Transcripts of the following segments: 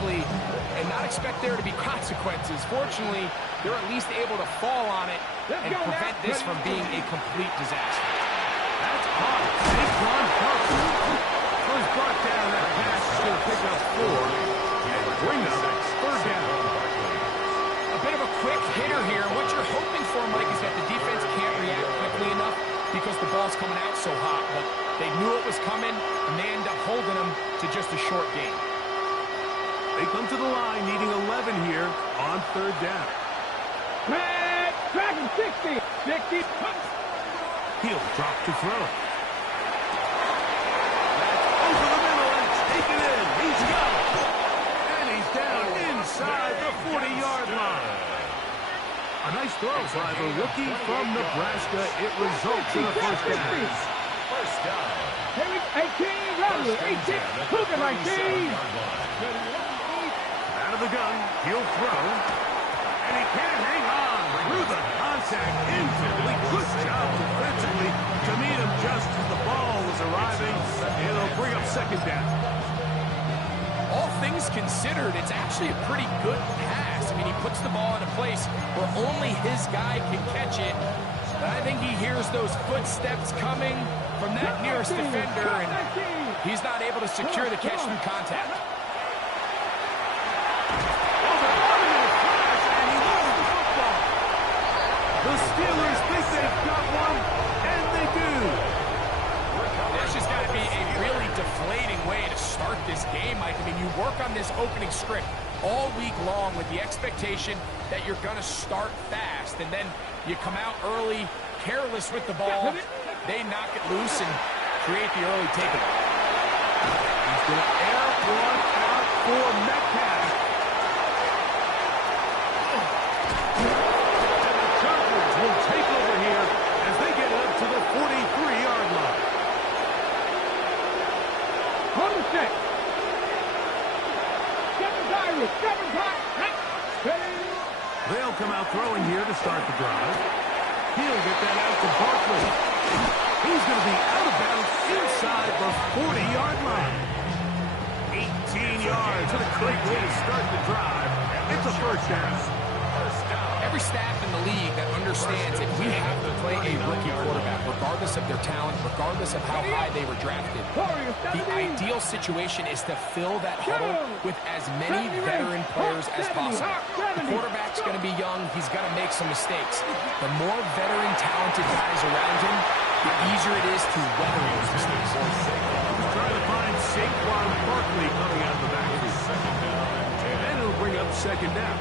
quickly and not expect there to be consequences. Fortunately, they're at least able to fall on it and prevent this from being a complete disaster. That's hot. Saquon Barkley. First brought down, that pass is going to pick up 4 and bring up 3rd down. A bit of a quick hitter here. What you're hoping for, Mike, is that the defense can't react quickly enough because the ball's coming out so hot. But they knew it was coming, and they end up holding them to just a short game. They come to the line needing 11 here on 3rd down. Dragon 60. 60. He'll drop to throw. That's over the middle and taken in. He's got it. And he's down inside the 40-yard line. A nice throw by the rookie from Nebraska. It results in a first down. First down. 18, Rattler, 18, Cougar 19. Out of the gun, he'll throw. And he can't hang on through the contact into the good job defensively to meet him just as the ball was arriving. It'll bring up 2nd down. All things considered, it's actually a pretty good pass. I mean, he puts the ball in a place where only his guy can catch it. But I think he hears those footsteps coming from that nearest defender, and he's not able to secure the catch through contact. The Steelers think they've got one, and they do. That's just got to be a really deflating way to start this game, Mike. I mean, you work on this opening script all week long with the expectation that you're going to start fast, and then you come out early, careless with the ball. They knock it loose and create the early takeaway. He's going to air one out for Metcalf. Will take over here as they get up to the 43-yard line. Hold the set. 7 times. They'll come out throwing here to start the drive. He'll get that out to Barkley. He's going to be out of bounds inside the 40-yard line. 18 yards and a great way to start the drive. It's a first down. Every staff in the league that understands if we have to play a rookie quarterback, regardless of their talent, regardless of how high they were drafted, the ideal situation is to fill that huddle with as many veteran players as possible. The quarterback's going to be young. He's going to make some mistakes. The more veteran, talented guys around him, the easier it is to weather those mistakes. He's trying to find Saquon Barkley coming out of the backfield. And it'll bring up 2nd down.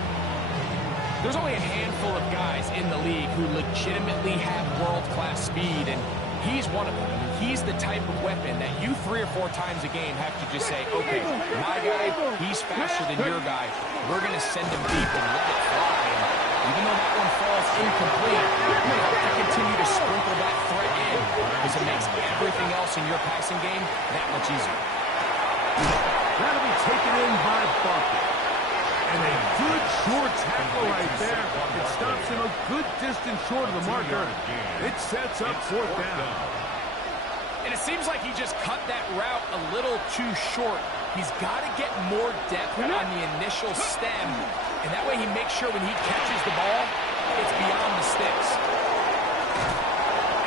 There's only a handful of guys in the league who legitimately have world-class speed, and he's one of them. He's the type of weapon that you 3 or 4 times a game have to just say, okay, my guy, he's faster than your guy. We're going to send him deep and let it fly. And even though that one falls incomplete, you have to continue to sprinkle that threat in because it makes everything else in your passing game that much easier. That'll be taken in by Barkley. And a good short tackle right there. It stops him a good distance short of the marker. It sets up 4th down. And it seems like he just cut that route a little too short. He's got to get more depth on the initial stem. And that way he makes sure when he catches the ball, it's beyond the sticks.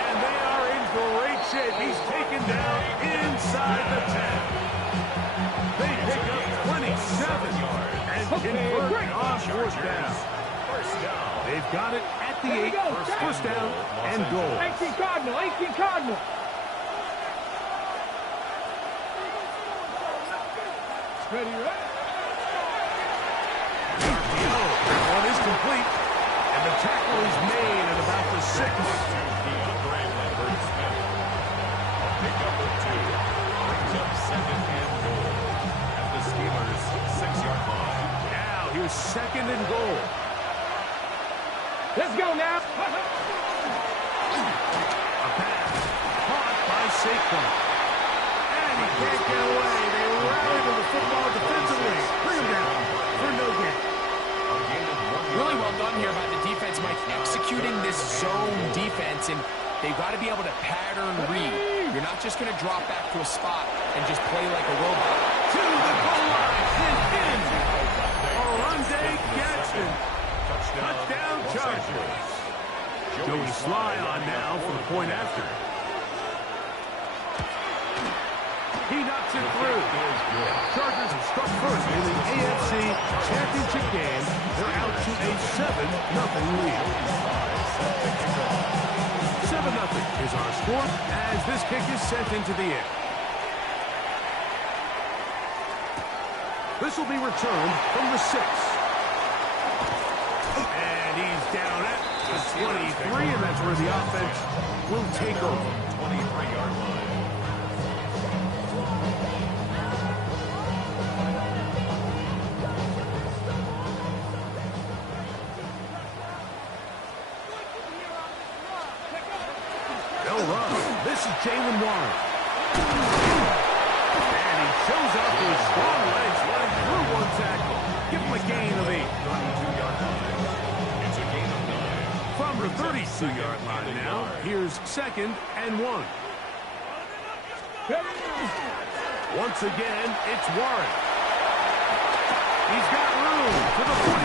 And they are in great shape. He's taken down inside the 10. They pick up 27 yards. And convert on 4th down. They've got it at the 8. First down and goal. 18 Cardinal. 18 Cardinal. Ready, right? RPO. One is complete. And the tackle is made at about the 6. Pick up the 2. Brings up 2nd and goal. At the Steelers' 6-yard line. Here's 2nd and goal. Let's go now. A pass caught by Saquon. And he can't get away. They rally to the football defensively. Bring him down for no gain. Really well done here by the defense, Mike, executing this zone defense, and they've got to be able to pattern read. You're not just going to drop back to a spot and just play like a robot. To the goal line and in. fly on now for the point after. He knocks it through. Chargers have struck first in the AFC Championship game. They're out to a 7-0 lead. 7-0 is our score as this kick is sent into the air. This will be returned from the 6. And he's down at the 23, and that's where the offense will take over. 23-yard line. They'll run. This is Jaylen Warren. And he shows up with strong legs running through one tackle. Give him a gain of 8. 32-yard line. It's a gain of 9. From the 32-yard line now, here's 2nd and 1. Once again, it's Warren. He's got room to the 45.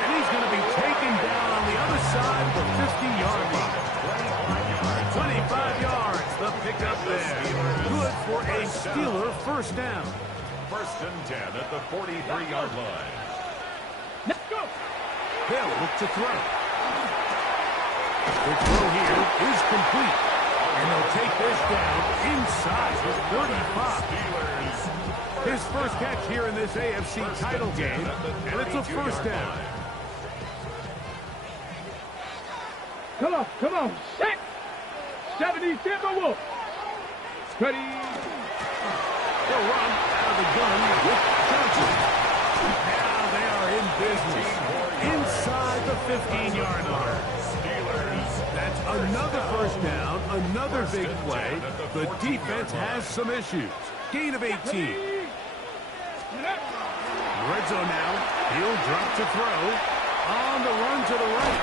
And he's going to be taken down on the other side of the 50-yard line. 25 yards, the pickup there. Good for a Steeler first down. 1st and 10 at the 43-yard line. Let's go. Hill look to throw. The throw here is complete. And they'll take this down inside the 35. His first catch here in this AFC title game, and it's a first down. Come on, come on. Set. 70 Timberwolves. Ready. They'll run out of the gun with Johnson. Now they are in business inside the 15-yard line. That's another first down, another big play. The defense has some issues. Gain of 18. Red zone now. He'll drop to throw. On the run to the right.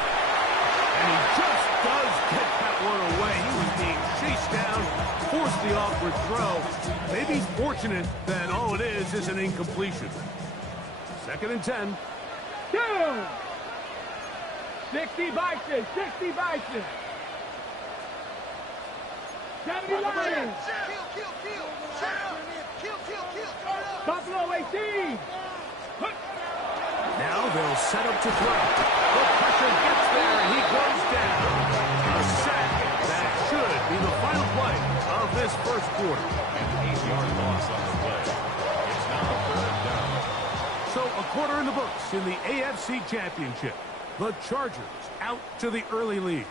And he just does get that one away. He was being chased down, forced the awkward throw. Maybe he's fortunate that all it is an incompletion. 2nd and 10. Down. 60 Bison, 60 Bison. 70 Lions. Buffalo 18. Now they'll set up to throw. The pressure gets there, and he goes down. A sack. That should be the final play of this first quarter. An 8-yard loss on the play. It's now 3rd down. So a quarter in the books in the AFC Championship. The Chargers out to the early lead.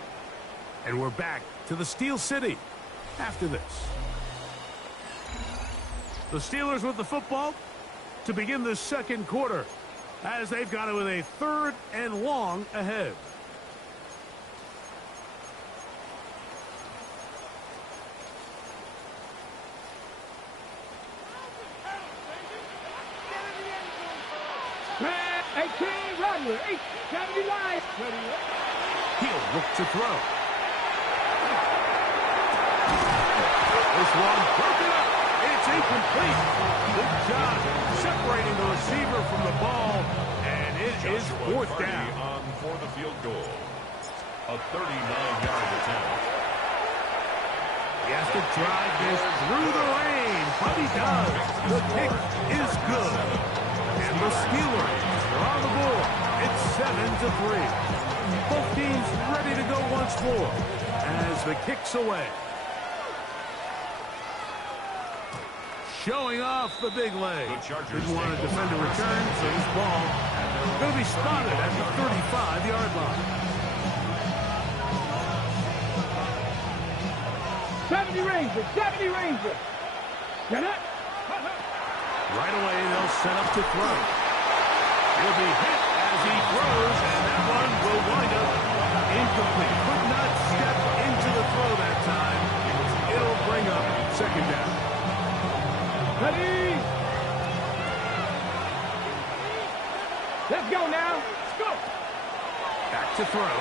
And we're back to the Steel City after this. The Steelers with the football to begin the second quarter, as they've got it with a 3rd and long ahead. Red 18 Runner, 8, 70 Lions. He'll look to throw. This one broken up. It's incomplete. Good job separating the receiver from the ball, and it is 4th down. On for the field goal. A 39-yard attempt. He has to drive this through the rain, but he does. The kick is good. And the Steelers are on the board. It's 7-3. Both teams ready to go once more as the kick's away. Showing off the big leg. Didn't want to defend a return, so this ball going to be spotted at the 35-yard line. 70 Rangers, 70 Rangers. Get up. Right away, they'll set up to throw. He'll be hit as he throws, and that one will wind up incomplete. Could not step into the throw that time. It'll bring up 2nd down. Ready. Let's go now. Let's go. Back to throw.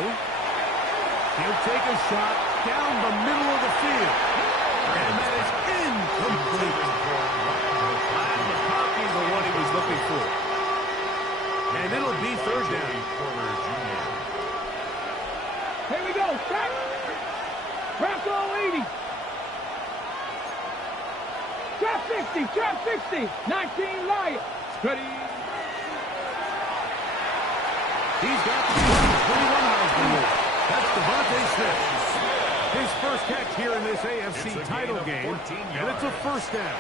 He'll take a shot down the middle of the field. And that is incomplete. And the copy of what he was looking for. And it'll be 3rd down. Here we go. go. Check. Bronco 80. Trap 60. Trap 60. 19 Lion. Steady. He's got the 21 Heisman Award. That's Devontae Smith. His first catch here in this AFC title game, and it's a first down.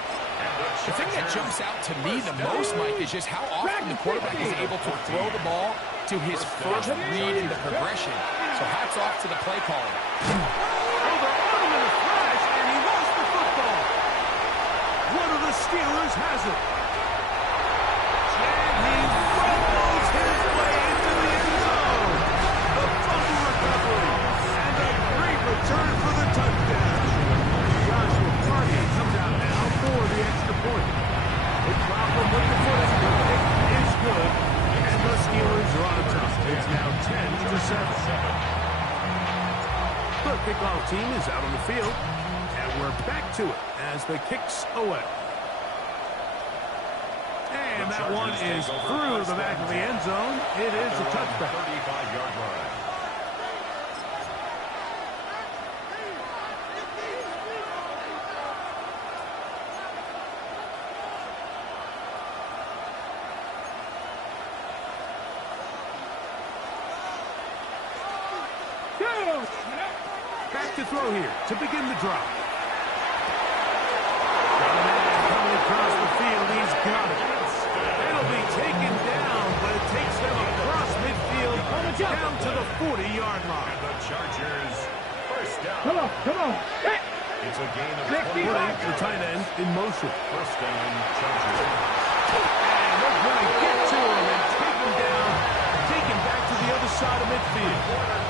The thing that jumps out to me the most, Mike, is just how often the quarterback is able to throw the ball to his first read in the progression. So hats off to the play calling. Oh, they're on him in a flash, and he lost the football. One of the Steelers has it. And he fumbles his way into the end zone. The fumble recovery, and a great return for the touchdown. Joshua Party comes out now for the extra point. It's Malcolm with the foot. It is good, and the Steelers are on top. It's now 10-7. The kickoff team is out on the field, and we're back to it as the kicks away. And that one is through the back of the end zone. It is a touchback. 35-yard line. Back to throw here to begin the drive. Got a man coming across the field. He's got it. It'll be taken down, but it takes them across midfield down to the 40-yard line. And the Chargers first down. Come on, come on. Hey. It's a gain of 60 Putting the tight end in motion. First down, Chargers. And they're going to get to him and take him down, take him back to the other side of midfield.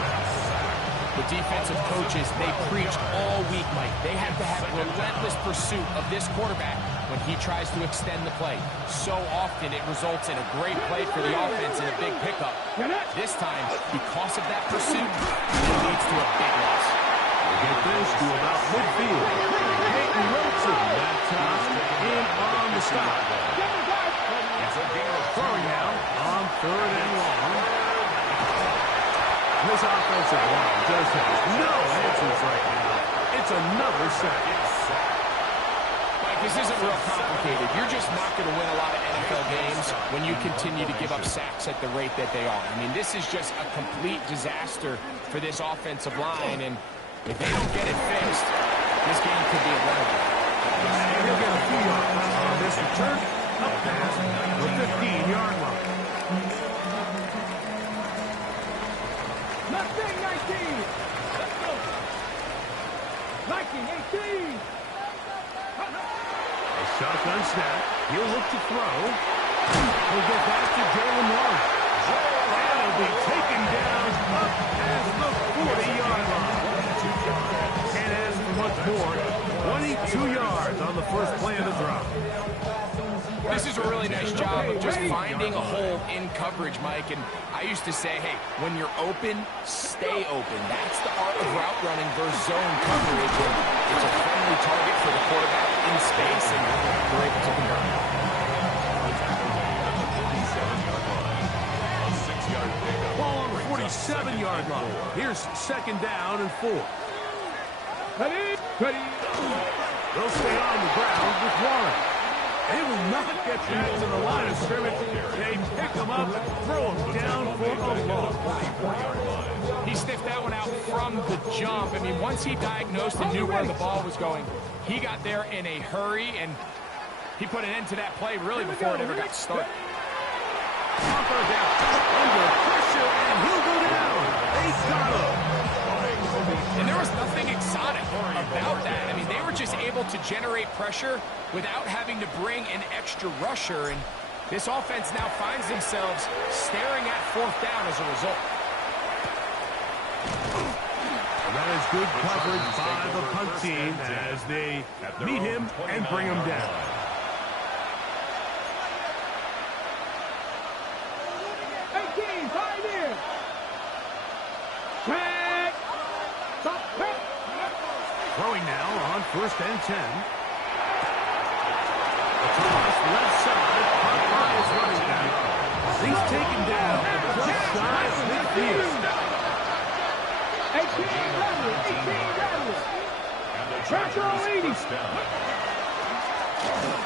The defensive coaches, they preached all week, Mike. They have to have relentless pursuit of this quarterback when he tries to extend the play. So often it results in a great play for the offense and a big pickup. This time, because of that pursuit, it leads to a big loss. We'll get this to about midfield. Peyton Wilson that time in on the stop. It's a gain of Throwing now on 3rd and long. This offensive line just has no answers right now. It's another sack. Mike, this isn't real complicated. You're just not going to win a lot of NFL games when you continue to give up sacks at the rate that they are. I mean, this is just a complete disaster for this offensive line, and if they don't get it fixed, this game could be a winnable. And he'll get a few yards on this return. Up past the 15-yard line. Mustang 19. Let's go. Viking 18. A shotgun snap. He'll look to throw. He'll get back to Jaylen Warren. And he'll be taken down up past the 40-yard line. And as for much more, 22 yards on the first play of the drive. This is a really nice job of just finding a hole in coverage, Mike. And I used to say, hey, when you're open, stay open. That's the art of route running versus zone coverage. And it's a friendly target for the quarterback in space, and they're able to convert. Ball on the 47-yard line. Here's 2nd down and 4. Ready? Ready. They'll stay on the ground with Warren. They will not get back to the line of scrimmage. They pick him up and throw him down for a loss. He sniffed that one out from the jump. I mean, once he diagnosed and knew where the ball was going, he got there in a hurry, and he put an end to that play really before it ever got started. Hunter down under pressure, and he'll go down. They got him. And there was nothing exotic about that. I mean, they were just able to generate pressure without having to bring an extra rusher. And this offense now finds themselves staring at 4th down as a result. And that is good coverage by the punt team as they meet him and bring him down. Throwing now on 1st and 10. A toss left side. Popeye is running now. He's taken down just shy of midfield. rattlers, 18 rattlers. And the Pressure on Chargers 80. first down.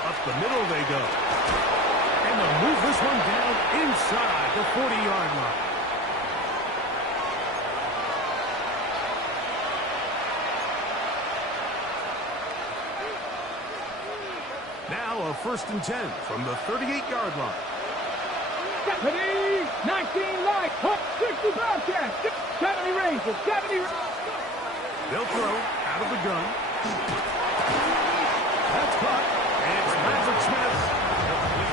Up the middle they go. And they'll move this one down inside the 40-yard line. Now a 1st and 10 from the 38-yard line. Stephanie, 19 light, hook, 60 Bobcats, 70 Rangers, 70 They'll throw out of the gun. That's caught. And it's Maverick Smith.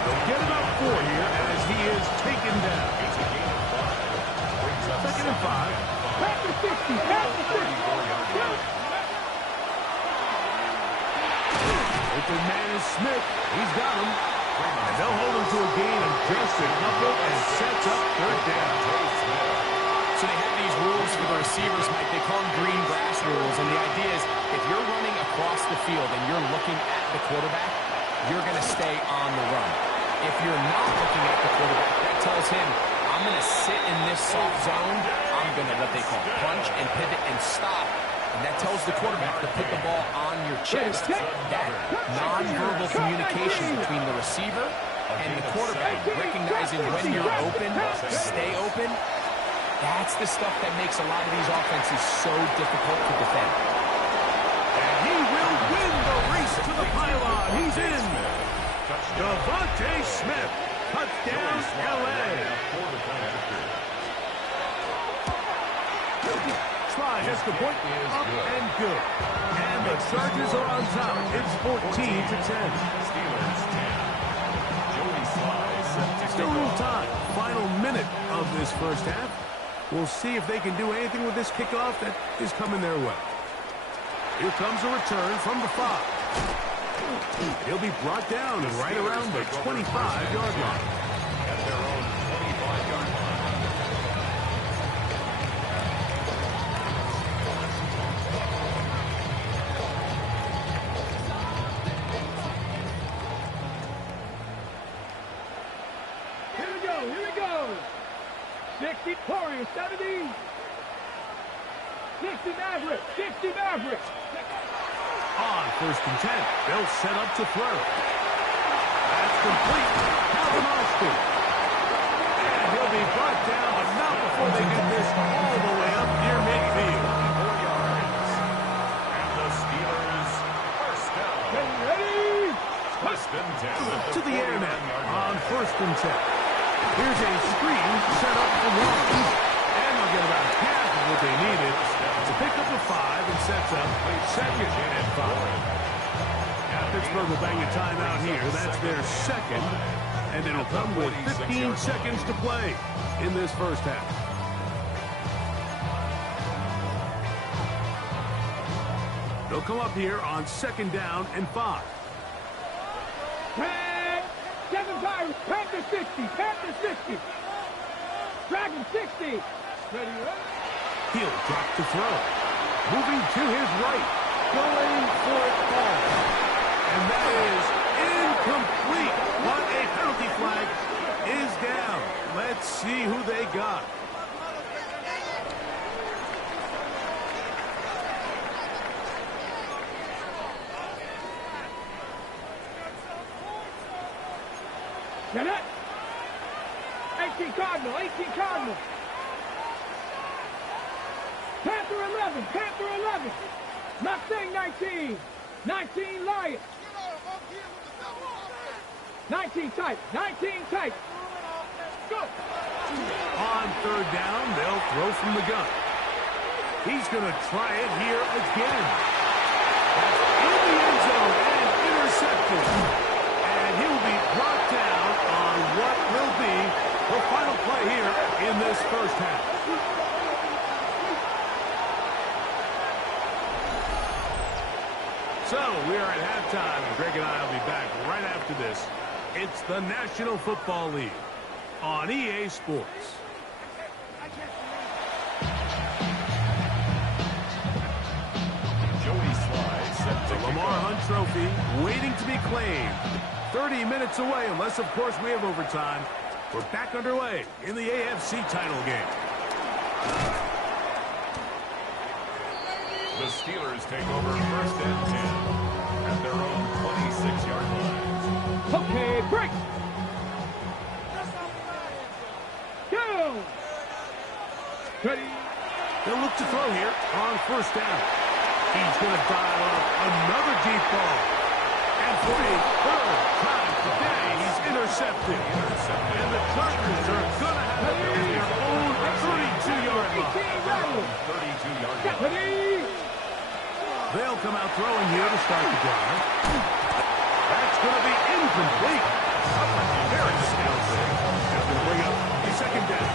They'll get it up 4 here as he is taken down. It's a gain of 5. Brings up 2nd and 5. Back to 60, back to 60. Open man is Smith. He's got him. And they'll hold him to a gain of just a couple and sets up 3rd down. So they have these rules for the receivers, Mike. They call them green grass rules. And the idea is if you're running across the field and you're looking at the quarterback, you're going to stay on the run. If you're not looking at the quarterback, that tells him, I'm going to sit in this soft zone. I'm going to what they call punch and pivot and stop. And that tells the quarterback to put the ball on your chest. That nonverbal communication between the receiver and the quarterback, recognizing when you're open, stay open, that's the stuff that makes a lot of these offenses so difficult to defend. And he will win the race to the pylon. He's in. Devontae Smith. Touchdown, L.A. Try just the point up and good. And the Chargers are on top. It's 14-10. Steelers 10. Joey Slice set to Still a kick little off. time. Final minute of this first half. We'll see if they can do anything with this kickoff that is coming their way. Here comes a return from the 5. He'll be brought down right around the 25-yard line. At their own 25-yard line. Here we go. 60 Warriors, 70. 60 Maverick, 60 Maverick. On 1st and 10, they'll set up to throw. That's complete. Calvin Austin. And he'll be brought down, but not before they get this all the way up near midfield. 4 yards. And the Steelers first down. Ready? 1st and 10. To the air now on 1st and 10. Here's a screen set up for one. And they'll get about half of what they needed to pick up the 5 and sets up 2nd and 5. Now Pittsburgh will bang a timeout here. That's their 2nd. And it'll come with 15 seconds to play in this first half. They'll come up here on 2nd down and 5. Red, 7 Pirates, Panther 60, Panther 60. Dragon 60. Ready? He'll drop to throw. Moving to his right. Going for it all. And that is incomplete. But a penalty flag is down. Let's see who they got. Get it. 18 Cardinal, 18 Cardinal. Panther 11, Panther 11. Mustang 19. 19 Lion. 19 tight, 19 tight. Go. On 3rd down, they'll throw from the gun. He's going to try it here again. That's in the end zone and intercepted. And he'll be brought down on what will be the final play here in this first half. So we are at halftime, and Greg and I will be back right after this. It's the National Football League on EA Sports. Joey Slice set to The kick Lamar off. Hunt Trophy waiting to be claimed. 30 minutes away, unless, of course, we have overtime. We're back underway in the AFC title game. The Steelers take over first and 10 at their own 26-yard line. Okay, break. Go. Ready. They'll look to throw here on first down. He's going to dial up another deep ball. And for a third time today, he's intercepted. And the Chargers are going to have it at their own 32-yard line. 32-yard line. Ready. They'll come out throwing here to start the drive. That's going to be incomplete. Very skillful. Just going to bring up the second down.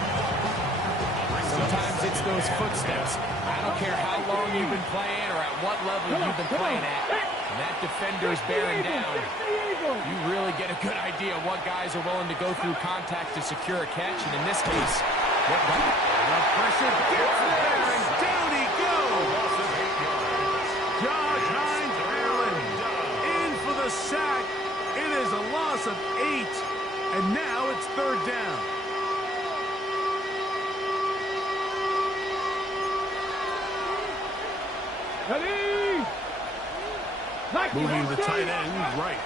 Sometimes it's those footsteps. I don't care how long you've been playing or at what level you've been playing at. And that defender is bearing down. You really get a good idea of what guys are willing to go through contact to secure a catch. And in this case, what The pressure gets there, and down he goes. Josh Hines Allen in for the sack. It is a loss of 8. And now it's third down. Ready. Moving the tight end right.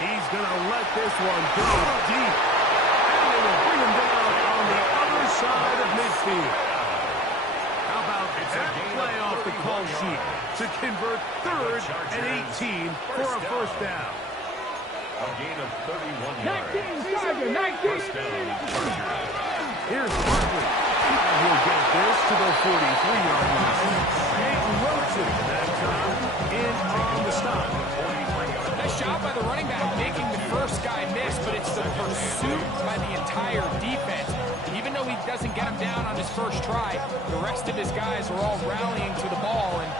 He's going to let this one go deep. And they will bring him down on the other side of midfield. How about that play off the call sheet to convert third and 18 for a first down. A gain of 31 yards. 19, Charger, 19. First down, Chargers. Here's Barkley. He'll get this to the 43-yard line. Peyton Rosen that time in on the stop. Nice job by the running back making the first guy miss, but it's the pursuit by the entire defense. Even though he doesn't get him down on his first try, the rest of his guys are all rallying to the ball, and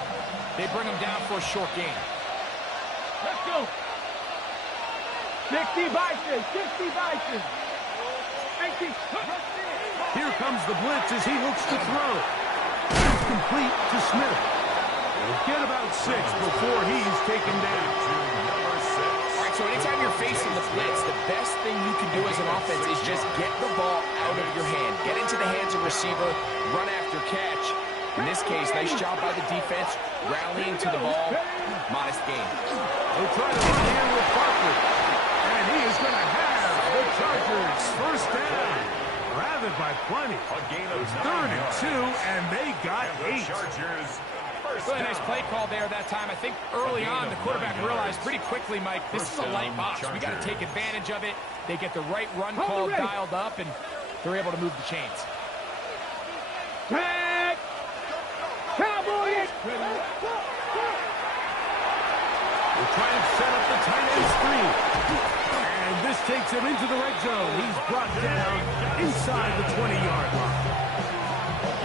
they bring him down for a short gain. Let's go. 60 Bison, 60 Bison. 18. Here comes the blitz as he looks to throw. Complete to Smith. He'll get about 6 before he's taken down. All right, so anytime you're facing the blitz, the best thing you can do as an offense is just get the ball out of your hand. Get into the hands of receiver, run after catch. In this case, nice job by the defense, rallying to the ball. Modest gain. He'll try to run here with Barkley. And he is going to have the Chargers first down. Ravaged by plenty. A gain of Third and 2, and they got 8. Chargers. Really nice play call there that time. I think early on the quarterback realized pretty quickly, Mike, this is a light box. We got to take advantage of it. They get the right run call dialed up, and they're able to move the chains. Tag. Cowboys. We'll try and set up the tight end screen. And this takes him into the red zone. He's brought down inside the 20-yard line.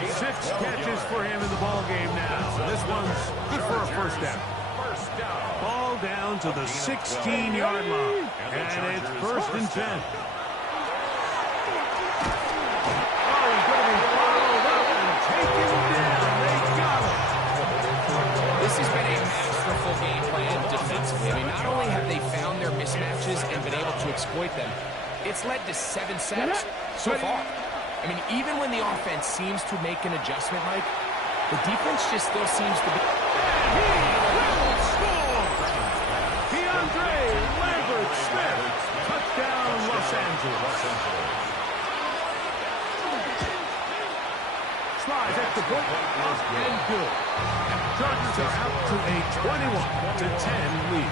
6 catches for him in the ball game now. This one's good for a first down. Ball down to the 16-yard line. And it's first and 10. Oh, he's going to be followed up and taken down. They got him. This has been a masterful game plan defensively. I mean, not only have they found their mismatches and been able to exploit them, it's led to 7 sacks so far. I mean, even when the offense seems to make an adjustment, Mike, the defense just still seems to be... He will score! DeAndre Lambert Smith, touchdown Los Angeles. Slides at the point, up and good. And the Chargers are out to a 21-10 lead.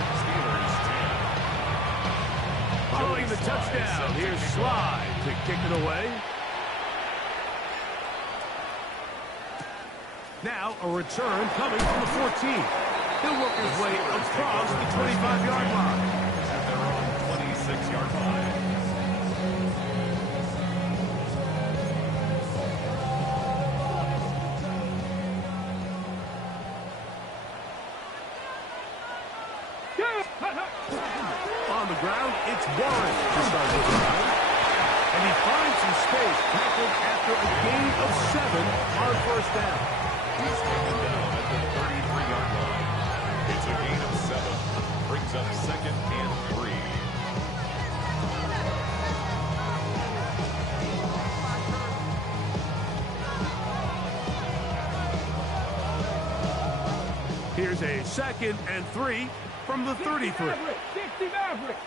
Following the touchdown, here's Slide to kick it away. Now a return coming from the 14. He'll work his way across the 25-yard line. At their own 26-yard line. On the ground, it's Warren to start the drive. And he finds some space, tackled after a gain of 7 on first down. He's taken down at the 33-yard line. It's a gain of 7. Brings up second and 3. a 2nd and 3 from the 33. 60 Maverick.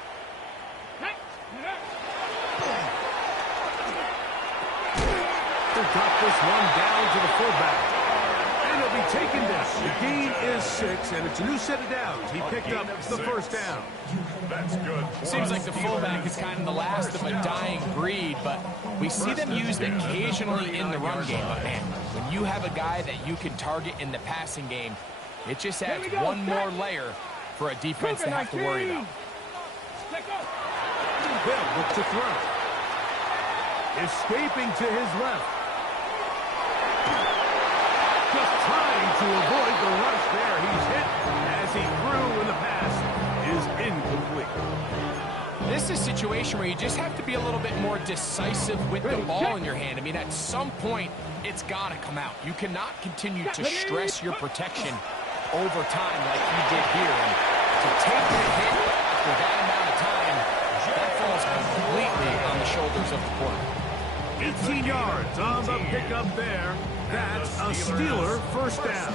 They'll drop this one down to the fullback. And it'll be taken down. The gain is 6, and it's a new set of downs. He picked up the first down. That's good. Seems like the fullback is kind of the last of a dying breed, but we see them used occasionally in the run game. But man, when you have a guy that you can target in the passing game, it just adds one more layer for a defense to have to worry about. Hill looks to throw. Escaping to his left. Just trying to avoid the rush there. He's hit as he threw, and the pass is incomplete. This is a situation where you just have to be a little bit more decisive with the ball in your hand. I mean, at some point, it's got to come out. You cannot continue to stress your protection over time like he did here. And to take that hit after that amount of time, that falls completely on the shoulders of the quarterback. 18 yards on the pickup there. That's a Steeler first down.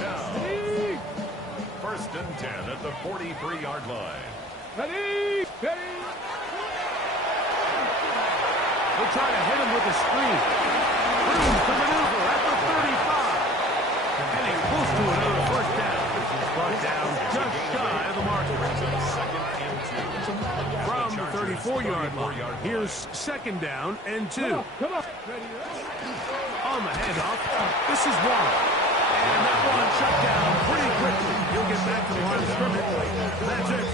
1st and 10 at the 43-yard line. Ready. They'll try to hit him with a screen. Room to maneuver at the 35. Getting close to another first down. This is brought down just shy of the marker. From the 34-yard line, here's 2nd down and 2. Come on. On the handoff, this is Warren. And that one shut down pretty quickly. He'll get back to the line of scrimmage. That's it.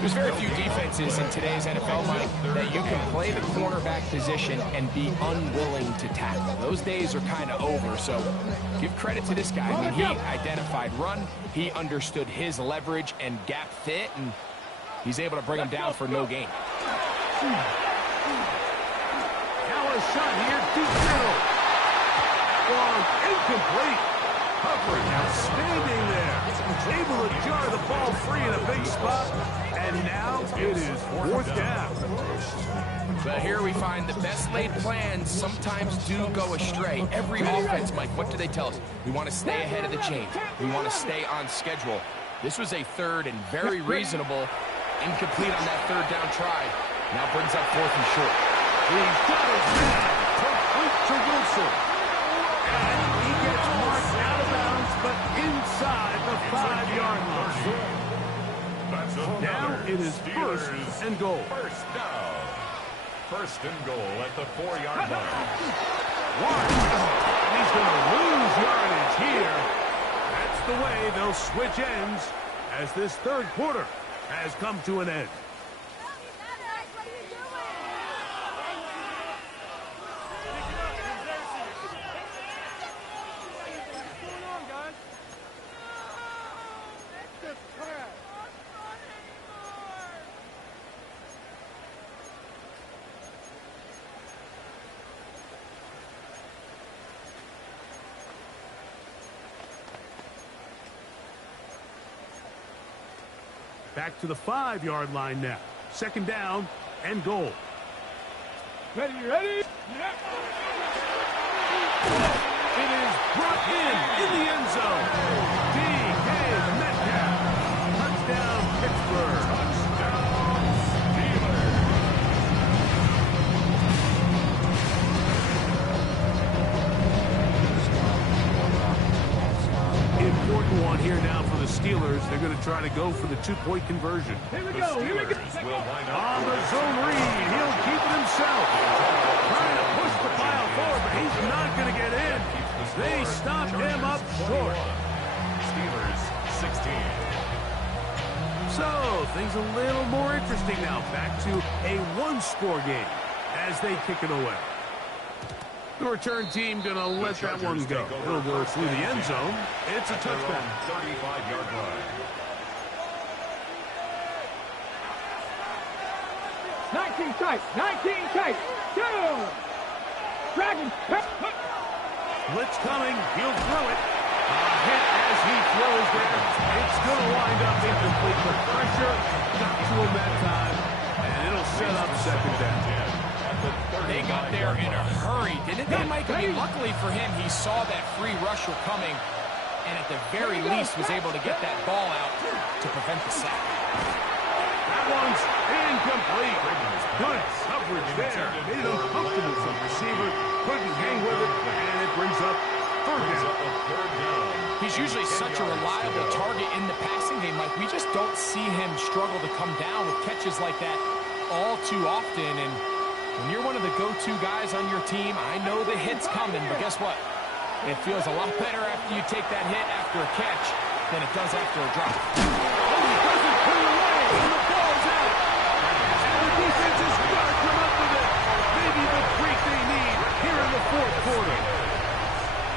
There's very few defenses in today's NFL, Mike, that you can play the cornerback position and be unwilling to tackle. Those days are kind of over, so give credit to this guy. I mean, he identified run, he understood his leverage and gap fit, and he's able to bring him down for no gain. Now a shot here, deep middle. Ball incomplete. Covering outstanding there. Able to jar the ball free in a big spot. And now it is 4th down. But here we find the best laid plans sometimes do go astray. Every offense, Mike, what do they tell us? We want to stay ahead of the chain. We want to stay on schedule. This was a 3rd and very reasonable. Incomplete on that 3rd down try. Now brings up 4th and short. He's got his man. Complete to Wilson. And he gets marked out of bounds, but inside the 5-yard line. Now it is 1st and goal. First down. 1st and goal at the 4-yard line. And he's going to lose yardage here. That's the way they'll switch ends as this 3rd quarter has come to an end. Back to the 5-yard line now. 2nd down and goal. Ready? It is brought in the end zone. DK Metcalf. Touchdown, Pittsburgh. Important one here now for the Steelers. They're going to try to go for the 2-point conversion. Here we go. On the zone read, he'll keep it himself. Trying to push the pile forward, but he's not going to get in. They stopped him up short. Steelers 16. So, things a little more interesting now. Back to a 1-score game as they kick it away. The return team going to let that one go. It'll go through the end zone. It's a touchdown. 35-yard line. 19 tight. Down. Dragon. Blitz coming. He'll throw it. A hit as he throws there. It's going to wind up incomplete. The pressure got to him that time. And it'll set up 2nd down. They got there in a hurry, didn't they, Mike? I mean, luckily for him, he saw that free rusher coming. and at the very least was able to get that ball out to prevent the sack. That one's incomplete. Good coverage there. Made it uncomfortable for the receiver. Couldn't hang with it, and it brings up third down. He's usually such a reliable target in the passing game, Mike. We just don't see him struggle to come down with catches like that all too often. And when you're one of the go-to guys on your team, I know the hit's coming, but guess what? It feels a lot better after you take that hit after a catch than it does after a drop. Oh, he doesn't put it away, and the ball's out. And the defense has got to come up with it. Maybe the break they need here in the fourth quarter.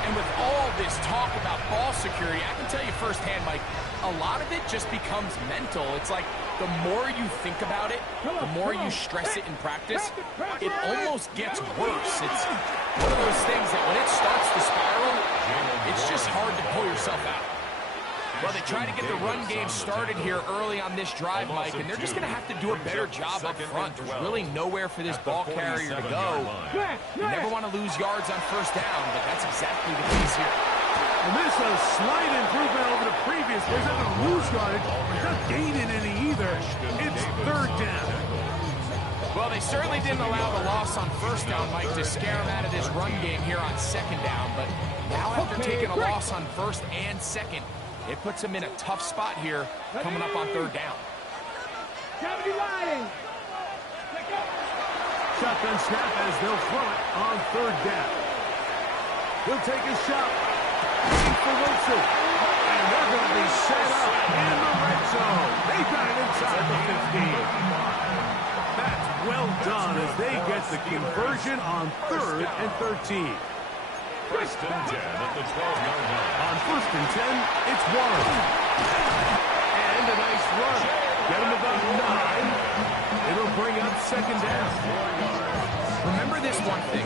And with all this talk about ball security, I can tell you firsthand, Mike, a lot of it just becomes mental. It's like the more you think about it, the more you stress it in practice, it almost gets worse. It's one of those things that when it starts to spiral, it's just hard to pull yourself out. Well, they try to get the run game started here early on this drive, Mike, and they're just going to have to do a better job up front. There's really nowhere for this ball carrier to go. You never want to lose yards on first down, but that's exactly the case here. And this is a slight improvement over the previous. They're not going to lose yardage, but not gaining any either. It's third down. Well, they certainly didn't allow the loss on first down, Mike, to scare them out of this run game here on second down. But now after taking a loss on first and second, it puts them in a tough spot here coming up on third down. Shotgun snap as they'll throw it on third down. He'll take a shot. Looking for Wilson. And they're going to be set up in the red zone. They got it inside the 15. That's well done as they get the conversion on third and 13. First and 10 at the 12-yard line. On first and 10, it's Warren. And a nice run. Get him about 9. It'll bring up second down. Remember this one thing.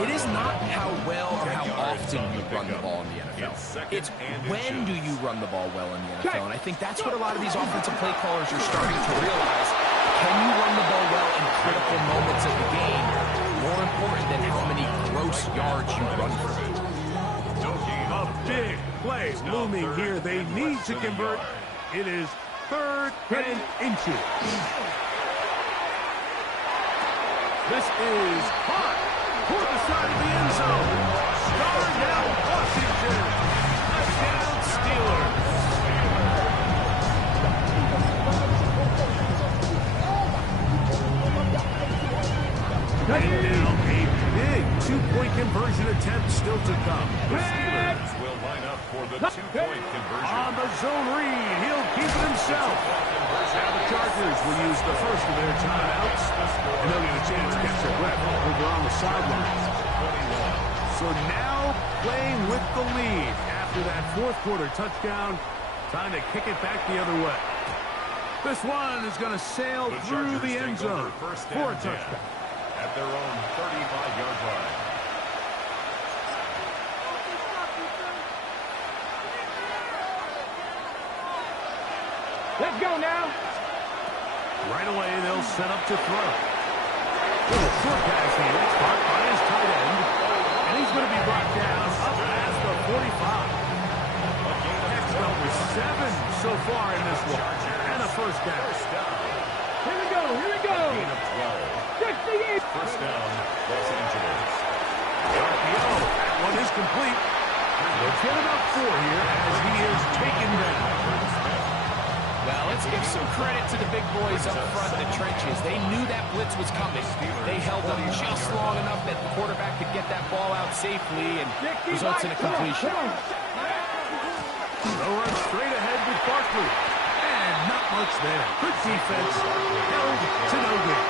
It is not how well or how often you run the ball in the NFL. It's when do you run the ball well in the NFL. And I think that's what a lot of these offensive play callers are starting to realize. Can you run the ball well in critical moments of the game? More important than how many gross yards you run for. A big play looming here. They need to convert. It is third and inches. This is hot toward the side of the end zone. Darnell Washington. Touchdown Steelers. And now a big two-point conversion attempt still to come. The Steelers will line up for the two-point conversion. On the zone read, he'll keep it himself. Now the Chargers will use the first of their timeouts, and they'll get a chance to catch their breath over on the sidelines. So now playing with the lead after that fourth quarter touchdown, time to kick it back the other way. This one is going to sail through the end zone for a touchdown. At their own 35-yard line. Let's go now. Right away, they'll set up to throw. Little short pass here. It's caught by his tight end. And he's going to be brought down up past the 45. That's number 7 so far in this one. And a first down. Here we go. Here we go. Gain of 12. 68. First down, Los Angeles. RPO. That one is complete. Let's get about 4 here as he is taken down. Well, let's give some credit to the big boys up front in the trenches. They knew that blitz was coming. They held them just long enough that the quarterback could get that ball out safely and results in a completion. They'll run straight ahead with Barkley. And not much there. Good defense. Held to no gain.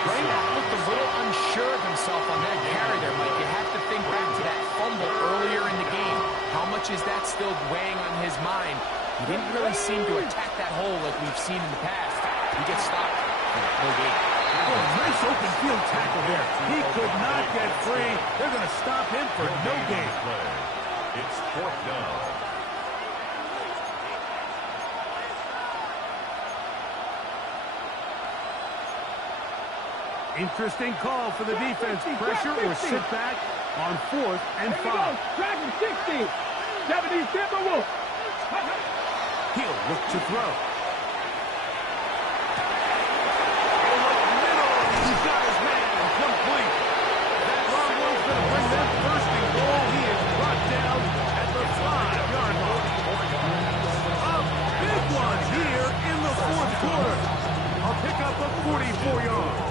Brayback looked a little unsure of himself on that carry there, Mike. You have to think back to that fumble earlier in the game. How much is that still weighing on his mind? He didn't really seem to attack that hole like we've seen in the past. He gets stopped. No gain. Oh, nice open field tackle there. He could not get free. They're going to stop him for no gain. It's fourth down. Interesting call for the defense. Pressure or sit back on 4th and 5. Dragon 60. 70 Timberwolves. He'll look to throw. He's got his man complete. That long one's going to bring them first and goal. He is brought down at the 5-yard line. A big one here in the fourth quarter. I'll pick up a 44 yards.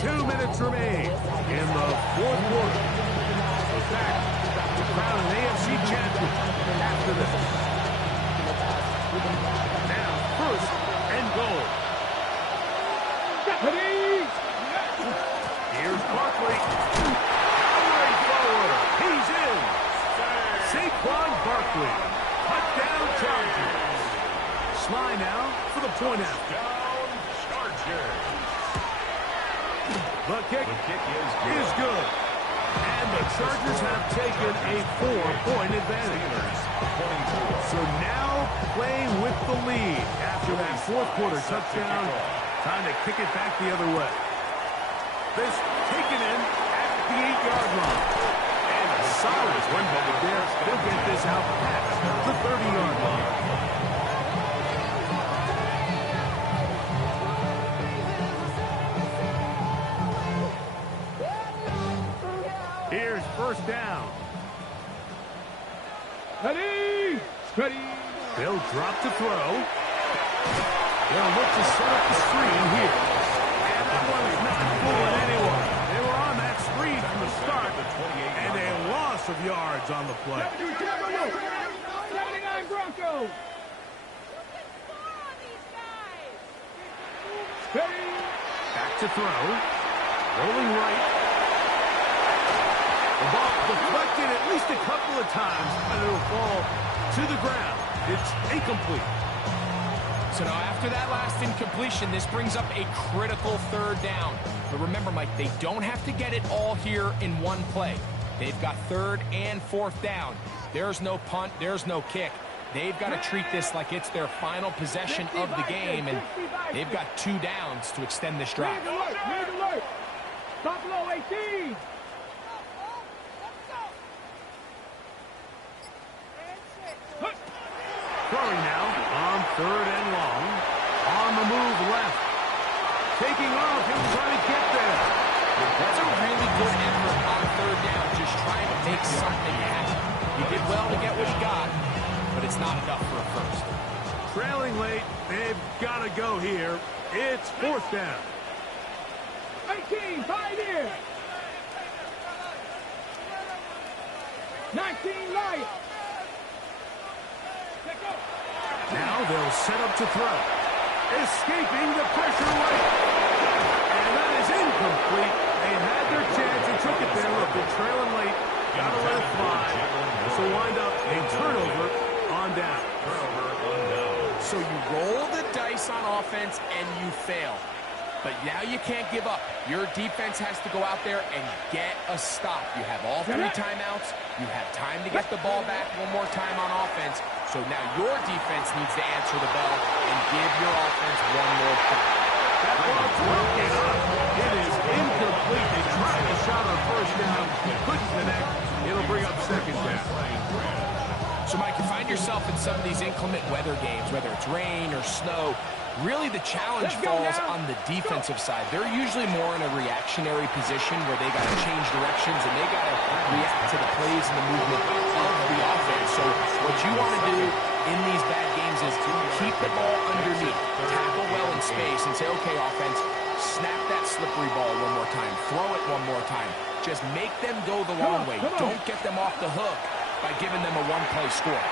2 minutes remain in the fourth quarter. We're back to crown an AFC champion after this. Now, first and goal. Here's Barkley. Powering forward. He's in. Saquon Barkley. Touchdown Chargers. Sly now for the point after. Down Chargers. The kick is good. And the Chargers have taken a 4-point advantage. So now playing with the lead after that fourth quarter touchdown. Time to kick it back the other way. This taken in at the 8-yard line. And a solid run over there. They'll get this out past the 30-yard line. Here's first down. Ready. Ready. They'll drop to throw. They'll look to set up the screen here. And that one is not fooling anyone. They were on that screen from the start. And a loss of yards on the play. 79 Broncos. Ready. Back to throw. Rolling right. The ball deflected at least a couple of times, and it'll fall to the ground. It's incomplete. So now after that last incompletion, this brings up a critical third down. But remember, Mike, they don't have to get it all here in one play. They've got third and fourth down. There's no punt. There's no kick. They've got to treat this like it's their final possession of the game, and they've got 2 downs to extend this drive. Red alert. Top low 18. Throwing now on third and long. On the move left. Taking off. He'll try to get there. That's a really good effort on third down, just trying to make something happen. He did well to get what he got, but it's not enough for a first. Trailing late. They've got to go here. It's fourth down. 18, 5 here. 19 right. Now they'll set up to throw. Escaping the pressure right. And that is incomplete. They had their chance and took it there. Look, they're trailing late. Got to let it fly. This will wind up a turnover on down. So you roll the dice on offense and you fail. But now you can't give up. Your defense has to go out there and get a stop. You have all 3 timeouts. You have time to get the ball back one more time on offense. So now your defense needs to answer the bell and give your offense one more shot. That ball's broken up. It is incomplete. They tried a shot on first down. Couldn't connect. It'll bring up second down. So, Mike, you find yourself in some of these inclement weather games, whether it's rain or snow. Really, the challenge falls on the defensive side. They're usually more in a reactionary position where they got to change directions and they got to react to the plays and the movement of the offense. So what you want to do in these bad games is to keep the ball underneath, tackle well in space, and say, okay, offense, snap that slippery ball one more time, throw it one more time. Just make them go the long way. Don't get them off the hook by giving them a one-play score.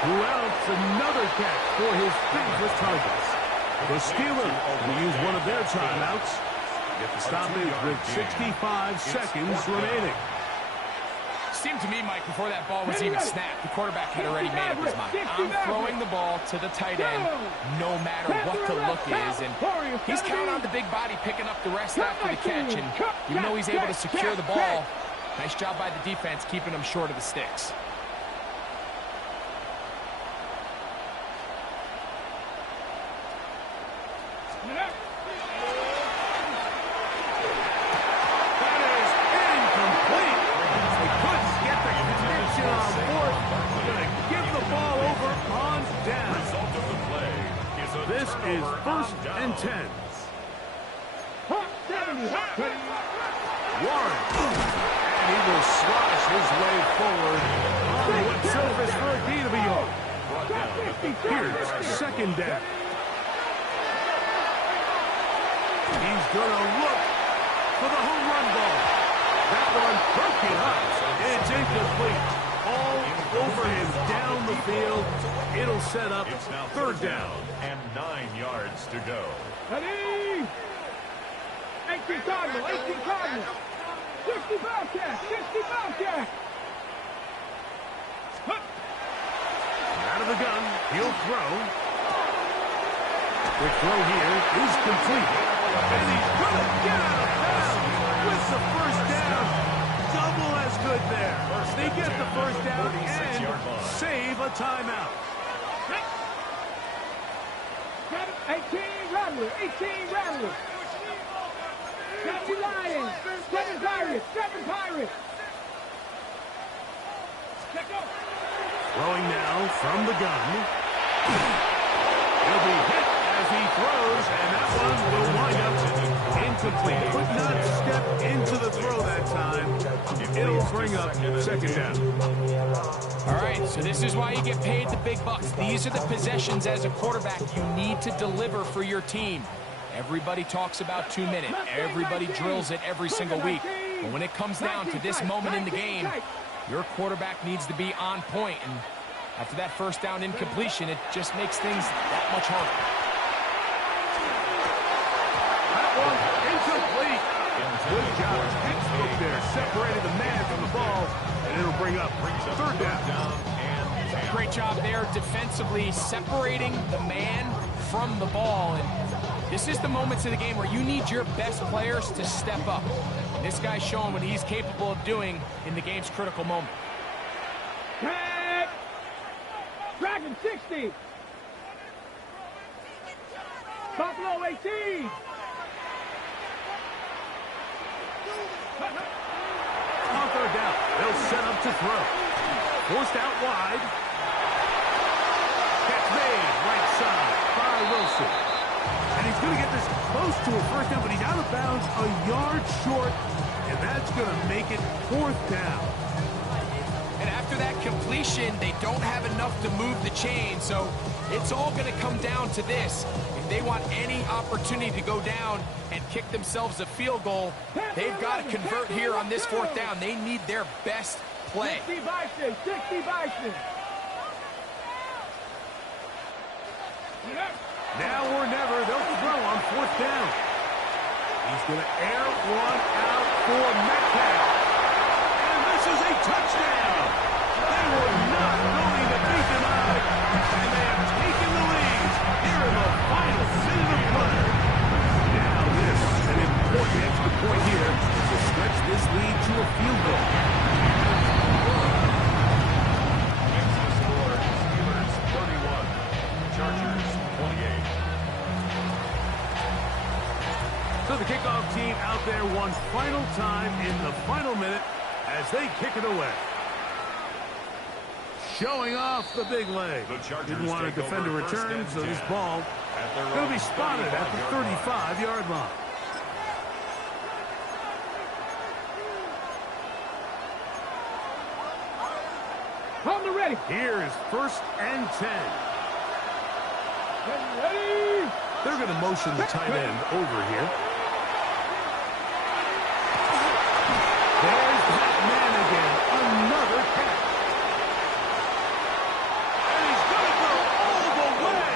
Who else? Another catch for his favorite targets. The Steelers will use one of their timeouts. Get the stoppage with 65 seconds remaining. Seemed to me, Mike, before that ball was even snapped, the quarterback had already made up his mind. I'm throwing the ball to the tight end no matter what the look is. And he's counting on the big body picking up the rest after the catch. And even though he's able to secure the ball, nice job by the defense keeping him short of the sticks. That is incomplete. They couldn't get the connection First and 10. Hot 70. Warren. And he will slash his way forward on what surface for a gain of a yard. Here's second down. He's going to look for the home run ball. That one broken up. It's incomplete. All over him down the field. It'll set up third down. And 9 yards to go. Ready? 18 Cardinal, 18 Cardinal. 60 Bobcat, 60 Bobcat. Out of the gun, he'll throw. The throw here is complete. And he's going to get out of bounds with the first down. Double as good there. They get the first down and save a timeout. 18 Rattler, 18 Rattler. 7 Lions, 7 Pirates, 7 Pirates. Throwing now from the gun. He'll be hit as he throws, and that one will wind up incomplete. Could not step into the throw that time. It'll bring up second down. All right, so this is why you get paid the big bucks. These are the possessions as a quarterback you need to deliver for your team. Everybody talks about 2 minutes. Everybody drills it every single week. But when it comes down to this moment in the game, your quarterback needs to be on point. And after that first down incompletion, it just makes things that much harder. That one incomplete. Good job. Pittsburgh there, separating the man from the ball, and it'll bring up third down. Great job there defensively, separating the man from the ball. And this is the moments of the game where you need your best players to step up. And this guy's showing what he's capable of doing in the game's critical moment. Dragon 60. Buffalo 18. On third down, they'll set up to throw. Forced out wide. Catch made right side by Wilson. And he's going to get this close to a first down, but he's out of bounds a yard short, and that's going to make it fourth down. And after that completion, they don't have enough to move the chain, so it's all going to come down to this. If they want any opportunity to go down and kick themselves a field goal, they've got to convert here on this fourth down. They need their best play. 60 Bison, 60 Bison. Now or never, they'll throw on fourth down. He's going to air one out for Metcalf. And this is a touchdown. They were not going to be denied, and they have taken the lead here in the final minute of play. Now this, an important extra point here to stretch this lead to a field goal. Makes the score Steelers 31, Chargers 28. So the kickoff team out there one final time in the final minute as they kick it away. Showing off the big leg. Didn't want to defend a return, so this ball going to be spotted at the 35-yard line. Hold the ready. Here is first and 10. Ready. They're going to motion the tight end over here. There's that man again. Another catch. And he's going to go all the way.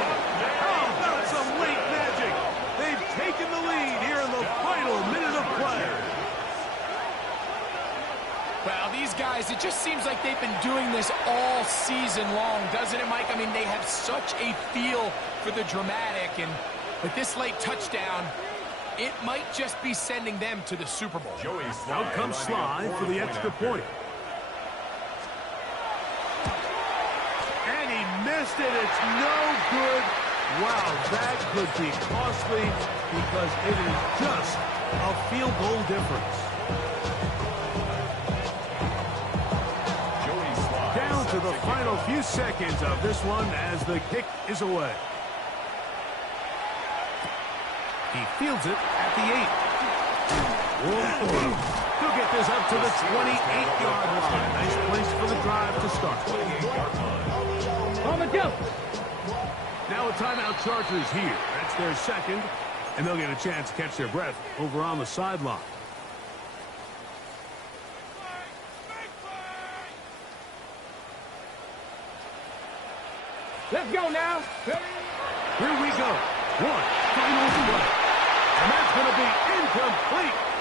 How about some late magic? They've taken the lead here in the final minute of play. Well, these guys, it just seems like they've been doing this all season long, doesn't it, Mike? I mean, they have such a feel for the dramatic, and with this late touchdown, it might just be sending them to the Super Bowl. Out comes Sly for the extra point. And he missed it. It's no good. Wow, that could be costly because it is just a field goal difference. Down to the final few seconds of this one as the kick is away. He fields it at the 8. He'll get this up to the 28-yard line. Nice place for the drive to start. 28-yard line. On the jump. Now a timeout Chargers here. That's their second, and they'll get a chance to catch their breath over on the sideline. Let's go now. Here we go. One final play. And that's going to be incomplete.